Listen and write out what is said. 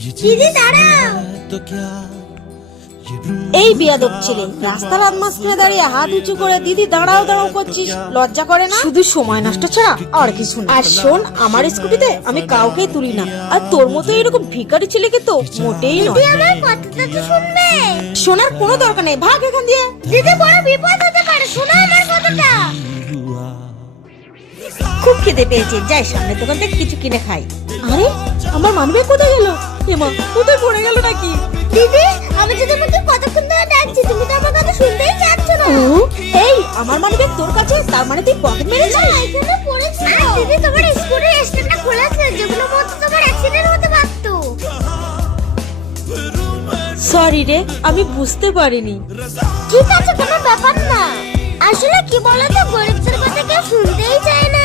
দিদি দাঁড়াও। এই বিয়াদব ছেলে, রাস্তার মাঝখানে দাঁড়িয়ে হাত উঁচু করে দিদি দাঁড়াও দাঁড়াও করছিস, লজ্জা করে না? শুধু সময় নষ্ট ছাড়া আর কিছু না। আর শোন, আমার স্কুটিতে আমি কাউকেই তুলি না, আর তোর মতো এরকম ভিখারি ছেলেকে তো মোটেই নয়। দিদি আমার কথাটা তো শুনবে। শোনার কোনো দরকার নেই, ভাগ এখান দিয়ে। দিদি বড় বিপদ হতে পারে, শোনো আমার কথাটা। খুব খিদে পেয়েছে, যাই সামনে দোকান থেকে কিছু কিনে খাই। আরে আমার মানব্যাগ কোথায় গেল? হেমা কোথায় পড়ে গেল নাকি? দিদি আমি তো তোমাকে কতক্ষণ ধরে ডাকছি, তুমি তো আমার কথা শুনতেই চাচ্ছ না। এই আমার মানব্যাগ তোর কাছে, তার মানে তুই পকেট মেরেছিস? না, এখানে পড়েছিল। দিদি তোমার স্কুটির স্ট্যান্ডটা খোলা ছিল, যেগুলো মধ্যে তোমার অ্যাক্সিডেন্ট হতে পারতো। সরি রে, আমি বুঝতে পারিনি। ঠিক আছে, কোনো ব্যাপার না। আসলে কি বলতো, গরিবদের কথা কেউ শুনতেই চায় না।